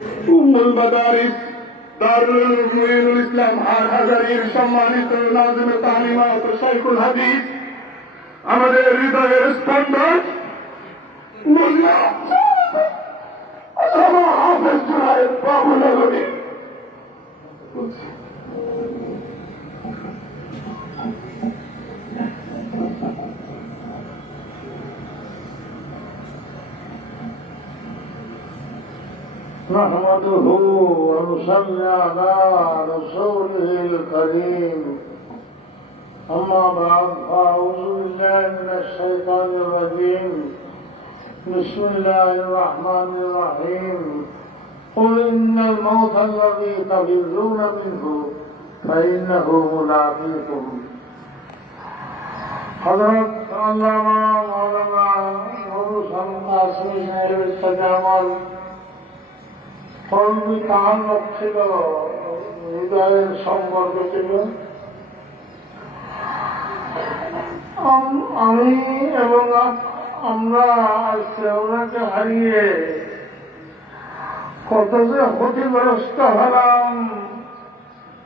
উম্মুল মাদারিস দারুল উলুম ইসলাম হাটহাজারীর সম্মানিত নাযিমে তালিমাত শাইখুল হাদিস আমাদের হৃদয়ের স্পন্দন মুল্লা আল্লামা হাফেজ জুনায়েদ বাবুনগরী। نحمده ونصلي على رسوله الكريم أما بعد فأعوذ بالله من الشيطان الرجيم بسم الله الرحمن الرحيم قل إن الموت الذي تفرون منه فإنه ملاقيكم حضرت علامہ مولانا نور حسین قاسمی সাহেব ইস্তেজামাল কর্মী তাহান্নক ছিল, হৃদয়ের সম্পর্ক ছিল। আমি এবং আমরা আজকে ওনাকে হারিয়ে কত যে ক্ষতিগ্রস্ত হলাম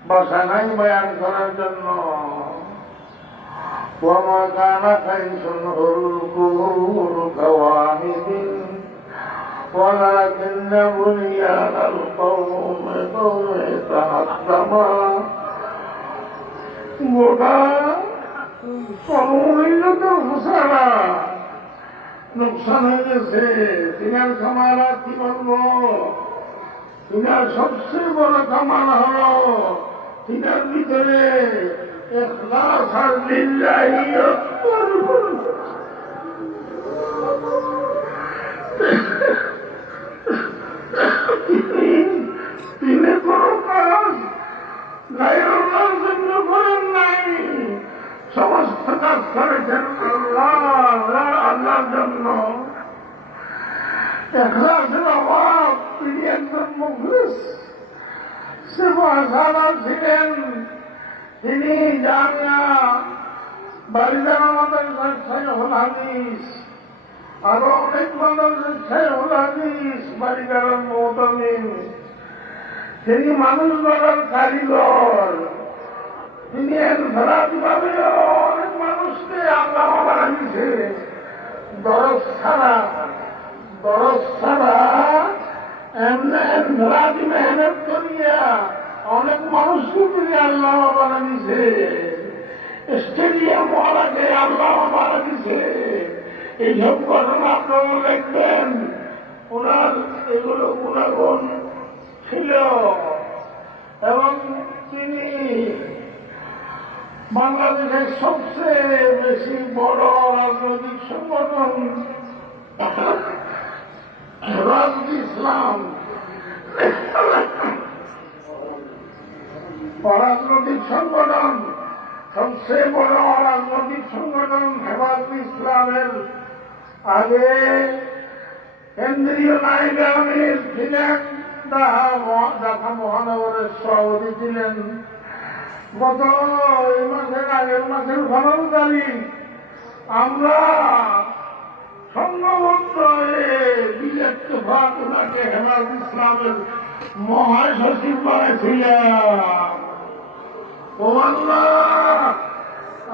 বাসা নাই বয়ান করার জন্য। ওমা কানা খাইসুন হুল কুহুর কাওয়াহিদিন ولكن بنيان القوم تهدم গোটা সম্মিলিত ঘোষণা নোকসান হয়ে গেছে। তিনার খামারা কি বলবো, তিনার সবচেয়ে বড় কামানা হলো তিনার ভিতরে ইখলাস আর লিল্লাহি তিনি কোন কাজ গায়রুল্লাহর জন্য করেন নাই, সমস্ত কাজ করেছেন আল্লাহর জন্য। ইখলাসের অভাব, তিনি একজন মুখলিস সেবাসালার ছিলেন। তিনি জামিয়া বালিদানা মাদ্রাসার শাইখুল হাদিস, আরো অনেক মাদ্রাসার শাইখুল হাদিস, বালিদানার মুতামিম। তিনি মানুষ গড়ার কারিগর। তিনি ভাবে অনেক মানুষকে আল্লাহ বানিয়েছে। দরজ ছাড়া এমনি মেহনত করিয়া অনেক মানুষকে তিনি আল্লাহ বানিয়েছে। স্টেডিয়াম ওয়ালাকে আল্লাহ বানিয়েছে। এইসব ঘটনা আপনারা দেখবেন। ওনার এগুলো গুণাগুণ ছিল এবং তিনি বাংলাদেশের সবচেয়ে বেশি বড় রাজনৈতিক সংগঠন হেফাজত ইসলাম, অরাজনৈতিক সংগঠন, সবচেয়ে বড় অরাজনৈতিক সংগঠন হেফাজত ইসলামের আগে কেন্দ্রীয় নায়েব আমির ছিলেন, ঢাকা মহানগরের সভাপতি ছিলেন। গত এই মাসের আগের মাসের 15 তারিখ আমরা সংঘবদ্ধ হয়ে বিএতফাক ওনাকে হেফাজত ইসলামের মহাসচিব বানাইছিলাম। ও আল্লাহ,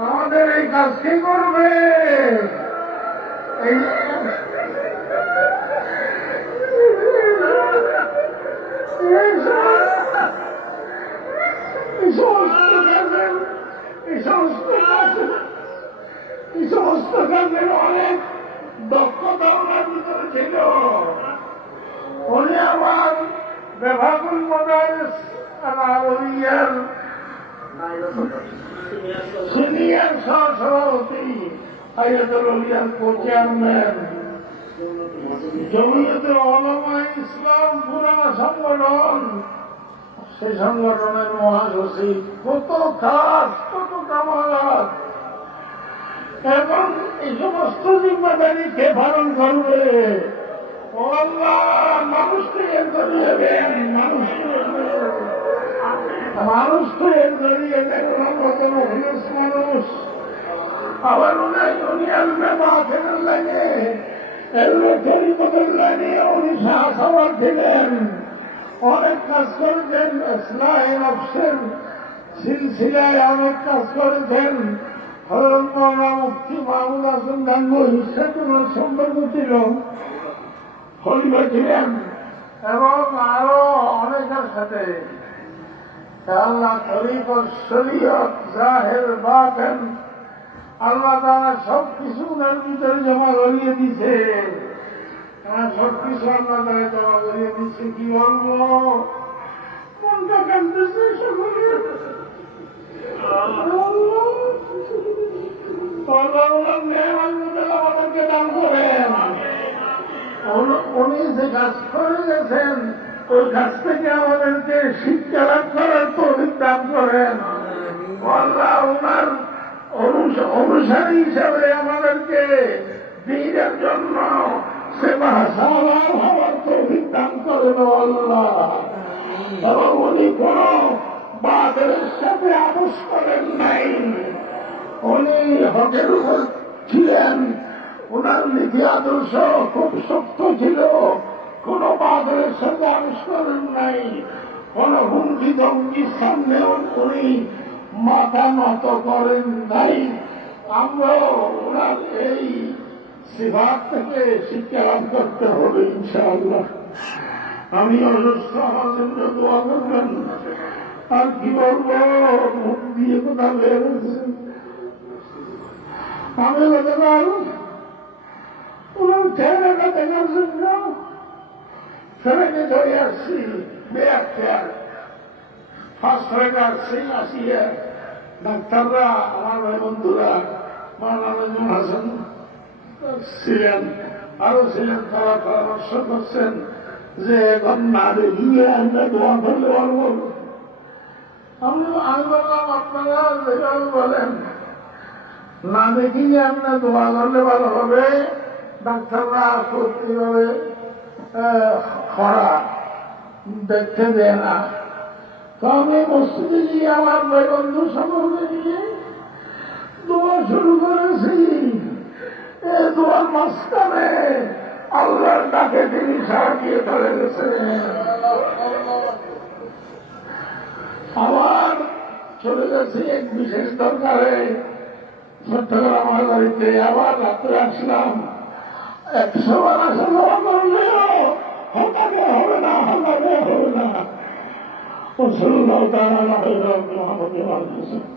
আমাদের এই কাজ কি করবে? এই সমস্ত কাজের অনেক দক্ষতা ওনার ভিতরে ছিল। উনি আমার বেভাগুল মাদারিস আল-আলভিয়ার সিনিয়র সহসভাপতি, হাইয়াতুল আউলিয়ার চেয়ারম্যান, জমিয়তে উলামা ইসলাম পুরানা সংগঠন, সেই সংগঠনের মহাসচিব। কত কাজ, কত কামালাত, এবং এই সমস্ত জিম্মাদারি কে পালন করবে? ও আল্লাহ, মানুষ তৈরি করিয়েবেন, মানুষ তৈরি করিয়ে দেখলাম কত মুখলিস মানুষ। আবার উনি আসবে মাঠের লাগে, এগুলো তৈরি করতে লাগে। উনি শাহসভার ছিলেন, অনেক কাজ করেছেন, ইসলাহি নফসের সিলসিলায় অনেক কাজ করেছেন। হযরত মাওলানা মুফতি মাহমুদ হাসান গাঙ্গুহির সাথে ওনার সম্পর্ক ছিল, খলিফা ছিলেন, এবং আরো অনেকের সাথে। আল্লাহ তরিক ও শরীয়ত জাহের বাতেন আল্লাহ তাআলা সবকিছু ওনার ভিতরে জমা করিয়ে দিছে। সবকিছু আল্লাহ তাআলা জমা করিয়ে দিচ্ছে। কি বলবো, মনটা কাঁদতেছে সকলে। আমাদেরকে দান করেন। উনি যে কাজ করে গেছেন ওই কাজ থেকে আমাদেরকে শিক্ষা লাভ করার তৌফিক দান করেন। আল্লাহ ওনার অনুসারী হিসাবে আমাদেরকে দ্বীনের জন্য সেবা সালার হওয়ার তৌফিক দান করেন আল্লাহ। এবং উনি কোন বাতিলের সাথে আপোষ করেন নাই, উনি হকের উপর ছিলেন। ওনার নীতি আদর্শ খুব শক্ত ছিল, কোন বাতিলের সাথে আপোষ করেন নাই। কোন হুমকি ধমকির সামনেও উনি মাথা নত করেন নাই। আমরা ওনার এই সিফাত থেকে শিক্ষা লাভ করতে হবে ইনশাআল্লাহ। আমি অসুস্থ, আমার জন্য দোয়া করবেন। আর কি বলবো, মুখ দিয়ে কোথা বেরোছে। আমি গতকাল ওনার চেহারাটা দেখার জন্য ফেরেকে ধরে আসছি, ফার্স্ট ফ্রেন্ড আসছি। আসিয়া ডাক্তাররা, আমার ভাই বন্ধুরা, মাওলানা হাসান ছিলেন, আরো ছিলেন, তারা পরামর্শ করছেন যে এখন না দেখিয়ে আমরা দোয়া করলে পারবো। আমি বললাম আপনারা যেভাবে বলেন না দেখিয়ে আমরা দোয়া করলে ভালো হবে। ডাক্তাররা সত্যিভাবে খরা দেখতে দেয় না। তো আমি মসজিদে গিয়ে আমার ভাই বন্ধু সকলকে নিয়ে দোয়া শুরু করেছি। এই দোয়ার মাঝখানে আল্লাহর ডাকে তিনি সাড়া দিয়ে চলে গেছে। আবার চলে গেছি এক বিশেষ দরকারে চট্টগ্রাম আমার বাড়িতে। আবার রাত্রে আসলাম। 100 বার আসা যাওয়া করলেও হঠাৎ হবে না, হঠাৎ হবে না। وصلى الله تعالى على خير محمد وعلى اله وصحبه